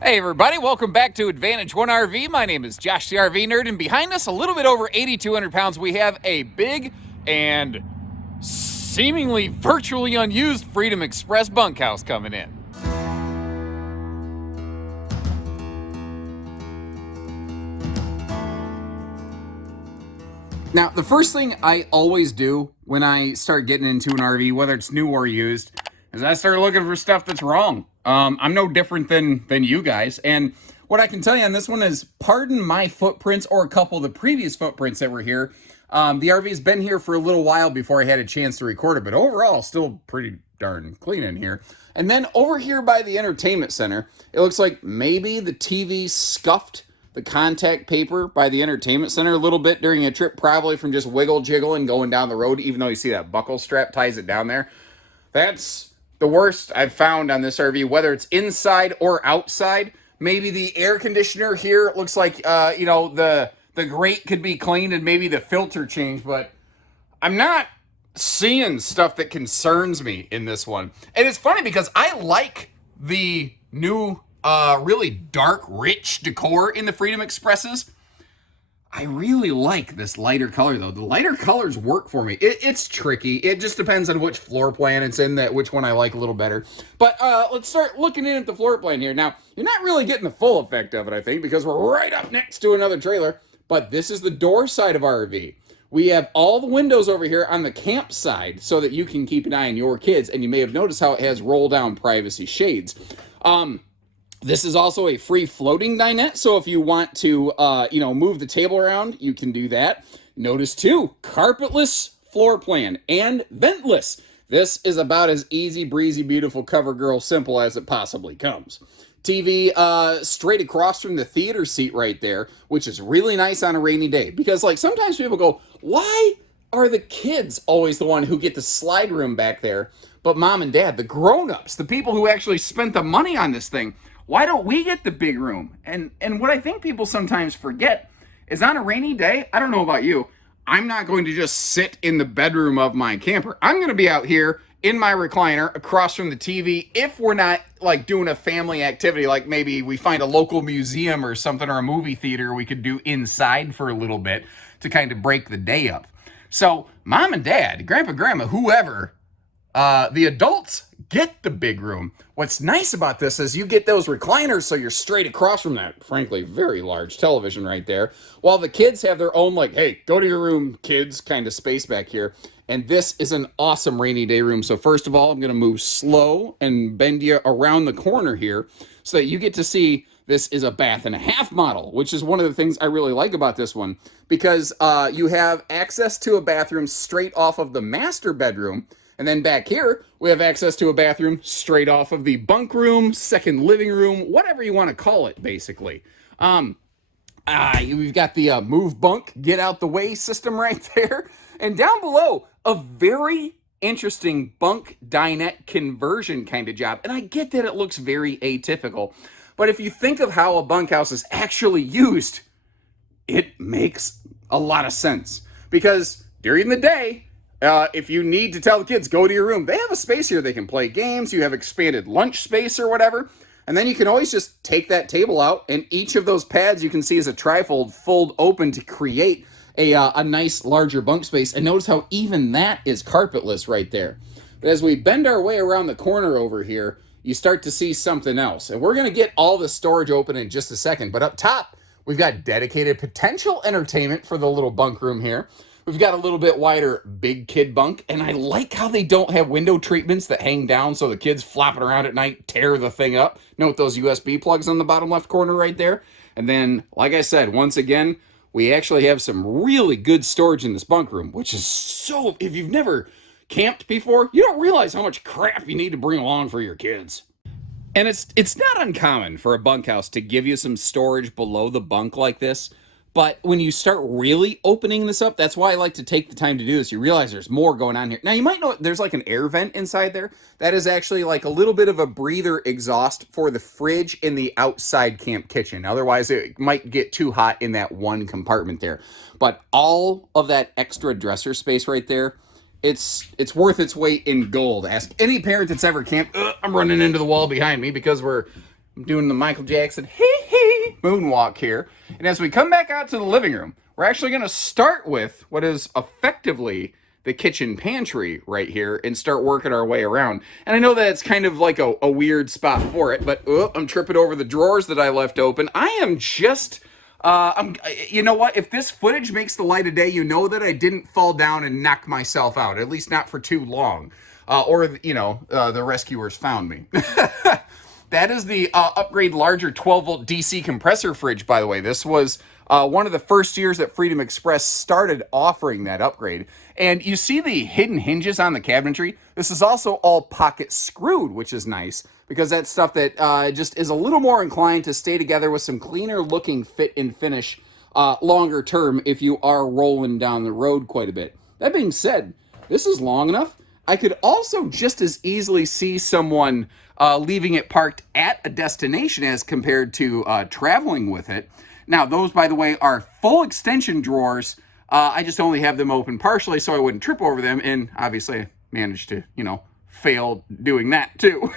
Hey everybody, welcome back to Advantage One RV. My name is Josh the RV Nerd, and behind us, a little bit over 8,200 pounds, we have a big and seemingly virtually unused Freedom Express bunkhouse coming in. Now, the first thing I always do when I start getting into an RV, whether it's new or used, is I start looking for stuff that's wrong. I'm no different than you guys, and what I can tell you on this one is, pardon my footprints or a couple of the previous footprints that were here. The RV's been here for a little while before I had a chance to record it, but overall, still pretty darn clean in here. And then over here by the entertainment center, it looks like maybe the TV scuffed the contact paper by the entertainment center a little bit during a trip, probably from just wiggle jiggling going down the road, even though you see that buckle strap ties it down there. That's the worst I've found on this RV, whether it's inside or outside. Maybe the air conditioner here looks like, the grate could be cleaned and maybe the filter changed, but I'm not seeing stuff that concerns me in this one. And it's funny because I like the new, really dark, rich decor in the Freedom Expresses. I really like this lighter color, though. The lighter colors work for me. It's tricky. It just depends on which floor plan it's in, that which one I like a little better. But let's start looking in at the floor plan here. Now, you're not really getting the full effect of it, I think, because we're right up next to another trailer. But this is the door side of our RV. We have all the windows over here on the camp side so that you can keep an eye on your kids. And you may have noticed how it has roll-down privacy shades. This is also a free floating dinette, so if you want to, move the table around, you can do that. Notice, too, carpetless floor plan and ventless. This is about as easy, breezy, beautiful, cover girl simple as it possibly comes. TV straight across from the theater seat right there, which is really nice on a rainy day. Because, sometimes people go, why are the kids always the one who get the slide room back there, but mom and dad, the grown-ups, the people who actually spent the money on this thing, why don't we get the big room? And what I think people sometimes forget is, on a rainy day, I don't know about you, I'm not going to just sit in the bedroom of my camper. I'm going to be out here in my recliner across from the TV if we're not doing a family activity, like maybe we find a local museum or something, or a movie theater we could do inside for a little bit to kind of break the day up. So mom and dad, grandpa, grandma, whoever, the adults get the big room. What's nice about this is you get those recliners, so you're straight across from that, frankly, very large television right there, while the kids have their own, hey, go to your room, kids, kind of space back here. And this is an awesome rainy day room. So first of all, I'm going to move slow and bend you around the corner here so that you get to see this is a bath and a half model, which is one of the things I really like about this one, because you have access to a bathroom straight off of the master bedroom. And then back here, we have access to a bathroom straight off of the bunk room, second living room, whatever you want to call it, basically. We've got the move bunk, get out the way system right there. And down below, a very interesting bunk dinette conversion kind of job. And I get that it looks very atypical, but if you think of how a bunkhouse is actually used, it makes a lot of sense. Because during the day, if you need to tell the kids, go to your room, they have a space here. They can play games. You have expanded lunch space or whatever. And then you can always just take that table out, and each of those pads you can see is a trifold, fold open to create a nice larger bunk space. And notice how even that is carpetless right there. But as we bend our way around the corner over here, you start to see something else. And we're going to get all the storage open in just a second. But up top, we've got dedicated potential entertainment for the little bunk room here. We've got a little bit wider big kid bunk, and I like how they don't have window treatments that hang down so the kids flopping around at night tear the thing up. Note those USB plugs on the bottom left corner right there. And then, like I said, once again, we actually have some really good storage in this bunk room, which is so, if you've never camped before, you don't realize how much crap you need to bring along for your kids. And it's not uncommon for a bunkhouse to give you some storage below the bunk like this. But when you start really opening this up, that's why I like to take the time to do this. You realize there's more going on here. Now, you might know there's an air vent inside there. That is actually a little bit of a breather exhaust for the fridge in the outside camp kitchen. Otherwise, it might get too hot in that one compartment there. But all of that extra dresser space right there, it's worth its weight in gold. Ask any parent that's ever camped. I'm running into the wall behind me because we're I'm doing the Michael Jackson hee moonwalk here. And as we come back out to the living room, we're actually going to start with what is effectively the kitchen pantry right here and start working our way around. And I know that it's kind of like a weird spot for it, but I'm tripping over the drawers that I left open. I am just... you know what? If this footage makes the light of day, you know that I didn't fall down and knock myself out, at least not for too long. The rescuers found me. That is the upgrade larger 12-volt DC compressor fridge, by the way. This was one of the first years that Freedom Express started offering that upgrade. And you see the hidden hinges on the cabinetry? This is also all pocket screwed, which is nice, because that's stuff that just is a little more inclined to stay together with some cleaner looking fit and finish longer term if you are rolling down the road quite a bit. That being said, this is long enough. I could also just as easily see someone leaving it parked at a destination as compared to traveling with it. Now, those, by the way, are full extension drawers. I just only have them open partially so I wouldn't trip over them, and obviously I managed to, fail doing that too.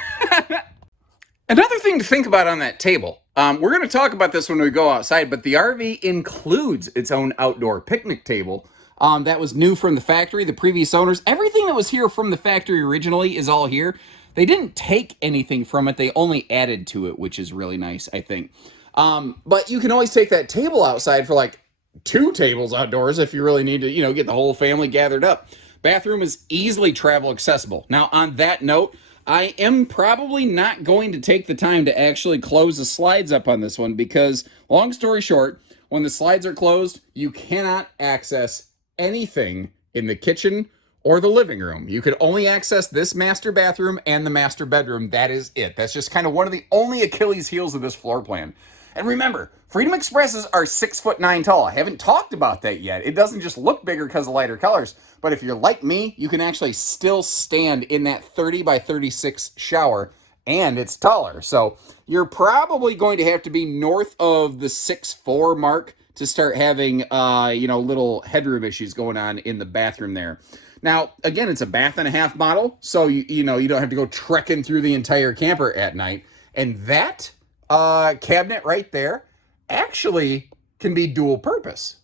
Another thing to think about on that table, we're going to talk about this when we go outside, but the RV includes its own outdoor picnic table. That was new from the factory, the previous owners. Everything that was here from the factory originally is all here. They didn't take anything from it. They only added to it, which is really nice, I think. But you can always take that table outside for like 2 tables outdoors if you really need to, get the whole family gathered up. Bathroom is easily travel accessible. Now, on that note, I am probably not going to take the time to actually close the slides up on this one because, long story short, when the slides are closed, you cannot access anything in the kitchen or the living room. You could only access this master bathroom and the master bedroom. That is it. That's just kind of one of the only Achilles heels of this floor plan. And remember, Freedom Expresses are 6'9" tall. I haven't talked about that yet. It doesn't just look bigger because of lighter colors, but if you're like me, you can actually still stand in that 30 by 36 shower, and it's taller. So you're probably going to have to be north of the 6'4" mark to start having, little headroom issues going on in the bathroom there. Now, again, it's a bath and a half model, so you don't have to go trekking through the entire camper at night. And that cabinet right there actually can be dual purpose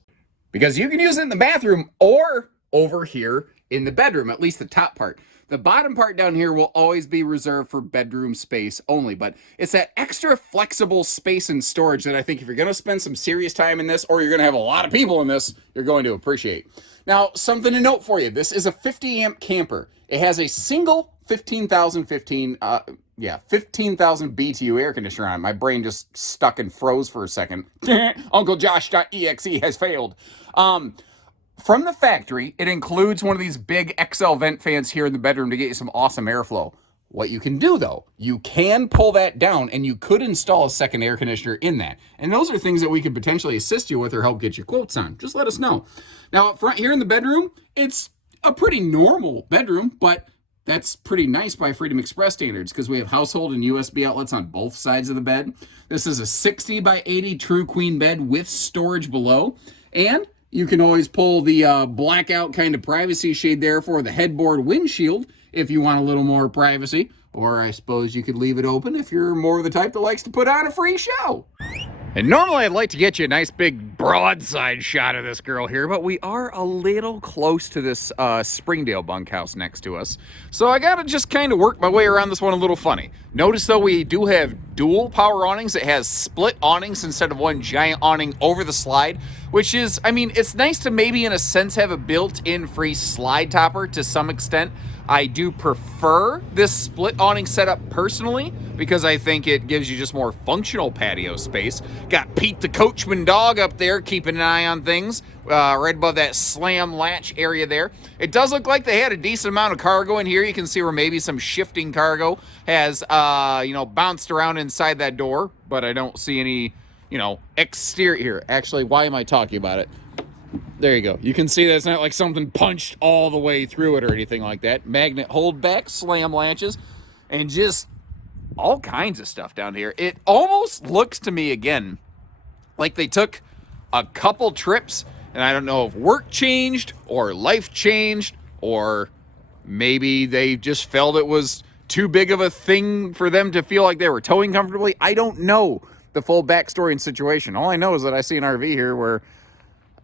because you can use it in the bathroom or over here in the bedroom, at least the top part. The bottom part down here will always be reserved for bedroom space only, but it's that extra flexible space and storage that I think if you're going to spend some serious time in this, or you're going to have a lot of people in this, you're going to appreciate. Now, something to note for you. This is a 50 amp camper. It has a single 15,000 BTU air conditioner on it. My brain just stuck and froze for a second. UncleJosh.exe has failed. From the factory, it includes one of these big XL vent fans here in the bedroom to get you some awesome airflow. What you can do, though, you can pull that down, and you could install a second air conditioner in that. And those are things that we could potentially assist you with or help get you quotes on. Just let us know. Now, up front here in the bedroom, it's a pretty normal bedroom, but that's pretty nice by Freedom Express standards because we have household and USB outlets on both sides of the bed. This is a 60 by 80 true queen bed with storage below. And you can always pull the blackout kind of privacy shade there for the headboard windshield if you want a little more privacy. Or I suppose you could leave it open if you're more of the type that likes to put on a free show. And normally I'd like to get you a nice big broadside shot of this girl here, but we are a little close to this Springdale bunkhouse next to us. So I gotta just kind of work my way around this one a little funny. Notice though we do have dual power awnings. It has split awnings instead of one giant awning over the slide, which is, it's nice to maybe in a sense have a built-in free slide topper to some extent. I do prefer this split awning setup personally because I think it gives you just more functional patio space. Got Pete the Coachman dog up there keeping an eye on things right above that slam latch area there. It does look like they had a decent amount of cargo in here. You can see where maybe some shifting cargo has, bounced around inside that door, but I don't see any, exterior here. Actually, why am I talking about it? There you go. You can see that it's not like something punched all the way through it or anything like that. Magnet holdback, slam latches, and just all kinds of stuff down here. It almost looks to me, again, like they took a couple trips, and I don't know if work changed or life changed, or maybe they just felt it was too big of a thing for them to feel like they were towing comfortably. I don't know the full backstory and situation. All I know is that I see an RV here where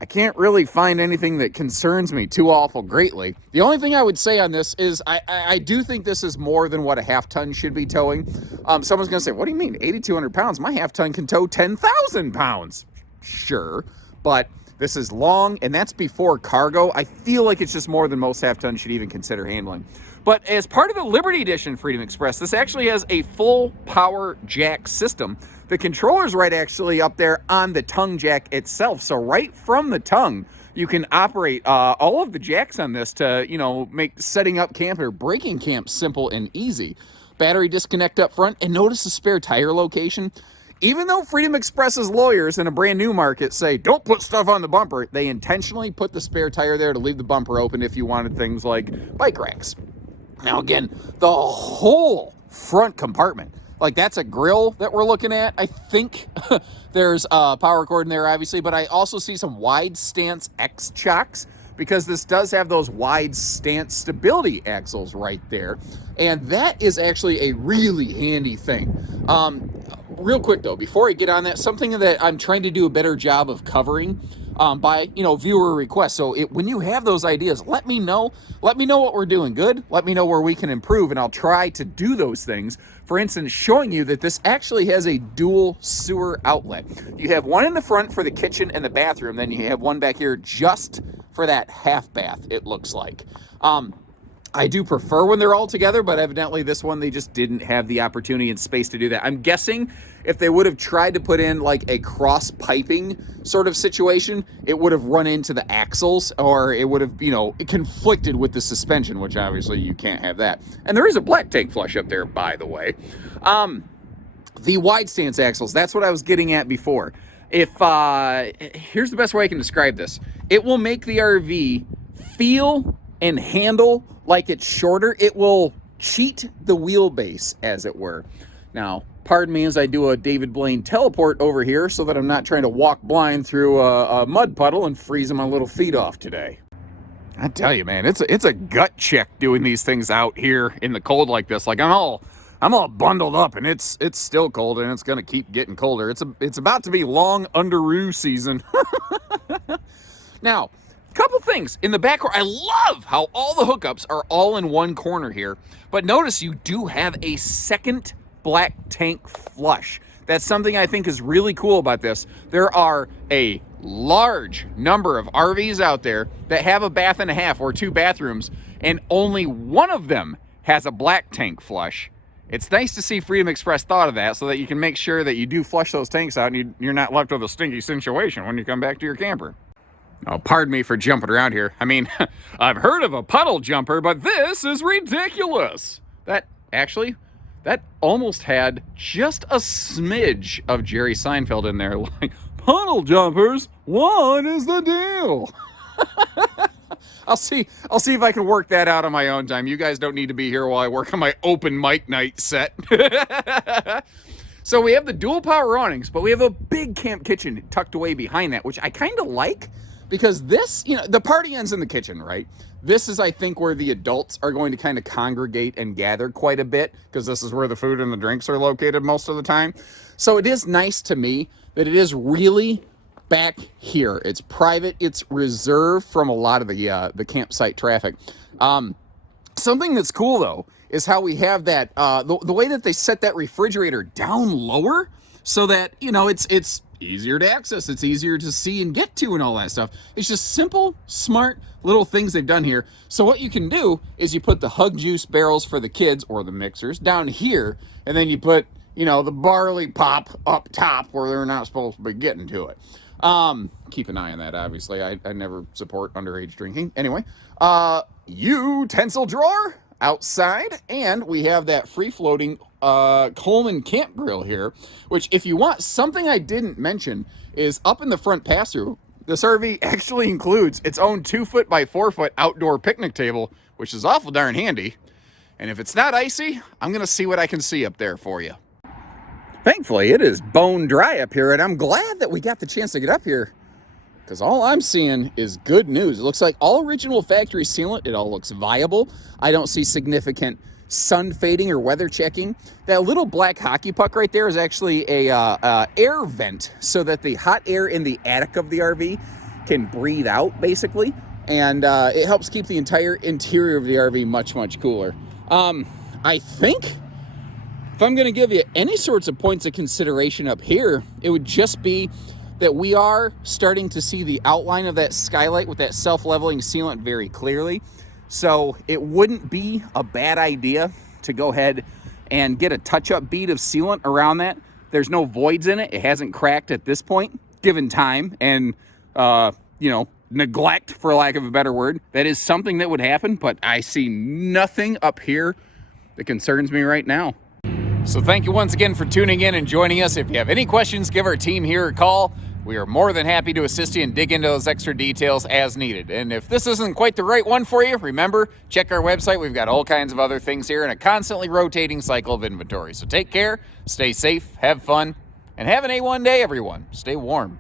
I can't really find anything that concerns me too awful greatly. The only thing I would say on this is I do think this is more than what a half-ton should be towing. Someone's going to say, what do you mean, 8,200 pounds? My half-ton can tow 10,000 pounds. Sure, but this is long, and that's before cargo. I feel like it's just more than most half-tons should even consider handling. But as part of the Liberty Edition Freedom Express, this actually has a full power jack system. The controller's right actually up there on the tongue jack itself. So right from the tongue, you can operate all of the jacks on this to, make setting up camp or breaking camp simple and easy. Battery disconnect up front, and notice the spare tire location. Even though Freedom Express's lawyers in a brand new market say, don't put stuff on the bumper, they intentionally put the spare tire there to leave the bumper open if you wanted things like bike racks. Now again, the whole front compartment, like that's a grill that we're looking at. I think there's a power cord in there, obviously, but I also see some wide stance X chocks because this does have those wide stance stability axles right there. And that is actually a really handy thing. Real quick though, before I get on that, something that I'm trying to do a better job of covering by viewer requests. So when you have those ideas, let me know what we're doing good, let me know where we can improve, and I'll try to do those things. For instance, showing you that this actually has a dual sewer outlet. You have one in the front for the kitchen and the bathroom, then you have one back here just for that half bath, it looks like. I do prefer when they're all together, but evidently this one, they just didn't have the opportunity and space to do that. I'm guessing if they would have tried to put in like a cross piping sort of situation, it would have run into the axles, or it would have, it conflicted with the suspension, which obviously you can't have that. And there is a black tank flush up there, by the way. The wide stance axles, that's what I was getting at before. Here's the best way I can describe this. It will make the RV feel and handle like it's shorter. It will cheat the wheelbase, as it were. Now, pardon me as I do a David Blaine teleport over here so that I'm not trying to walk blind through a mud puddle and freezing my little feet off today. I tell you, man, it's a gut check doing these things out here in the cold like this. Like I'm all bundled up, and it's still cold, and it's gonna keep getting colder. It's about to be long underoo season. Now, couple things in the back. I love how all the hookups are all in one corner here, but notice you do have a second black tank flush. That's something I think is really cool about this. There are a large number of RVs out there that have a bath and a half or two bathrooms, and only one of them has a black tank flush. It's nice to see Freedom Express thought of that so that you can make sure that you do flush those tanks out and you're not left with a stinky situation when you come back to your camper. Oh, pardon me for jumping around here. I mean, I've heard of a puddle jumper, but this is ridiculous. That almost had just a smidge of Jerry Seinfeld in there. Like, puddle jumpers, what is the deal? I'll see if I can work that out on my own time. You guys don't need to be here while I work on my open mic night set. So we have the dual power awnings, but we have a big camp kitchen tucked away behind that, which I kind of like. Because this, the party ends in the kitchen, right? This is, I think, where the adults are going to kind of congregate and gather quite a bit, because this is where the food and the drinks are located most of the time. So it is nice to me that it is really back here. It's private. It's reserved from a lot of the campsite traffic. Something that's cool, though, is how we have that, the way that they set that refrigerator down lower so that, it's easier to access, it's easier to see and get to and all that stuff. It's just simple, smart little things they've done here. So what you can do is you put the Hug Juice barrels for the kids, or the mixers, down here, and then you put, the barley pop up top where they're not supposed to be getting to it. Keep an eye on that, obviously. I never support underage drinking. Anyway, utensil drawer outside, and we have that free-floating Coleman camp grill here, which, if you want, something I didn't mention is up in the front pass-through. This RV actually includes its own 2-foot by 4-foot outdoor picnic table, which is awful darn handy. And if it's not icy, I'm going to see what I can see up there for you. Thankfully, it is bone dry up here, and I'm glad that we got the chance to get up here, because all I'm seeing is good news. It looks like all original factory sealant. It all looks viable. I don't see significant sun fading or weather checking, that little black hockey puck right there is actually a air vent so that the hot air in the attic of the RV can breathe out, basically. And it helps keep the entire interior of the RV much, much cooler. I think if I'm going to give you any sorts of points of consideration up here, it would just be that we are starting to see the outline of that skylight with that self-leveling sealant very clearly. So it wouldn't be a bad idea to go ahead and get a touch-up bead of sealant around that. There's no voids in it. It hasn't cracked at this point, given time and, neglect, for lack of a better word. That is something that would happen, but I see nothing up here that concerns me right now. So thank you once again for tuning in and joining us. If you have any questions, give our team here a call. We are more than happy to assist you and dig into those extra details as needed. And if this isn't quite the right one for you, remember, check our website. We've got all kinds of other things here in a constantly rotating cycle of inventory. So take care, stay safe, have fun, and have an A1 day, everyone. Stay warm.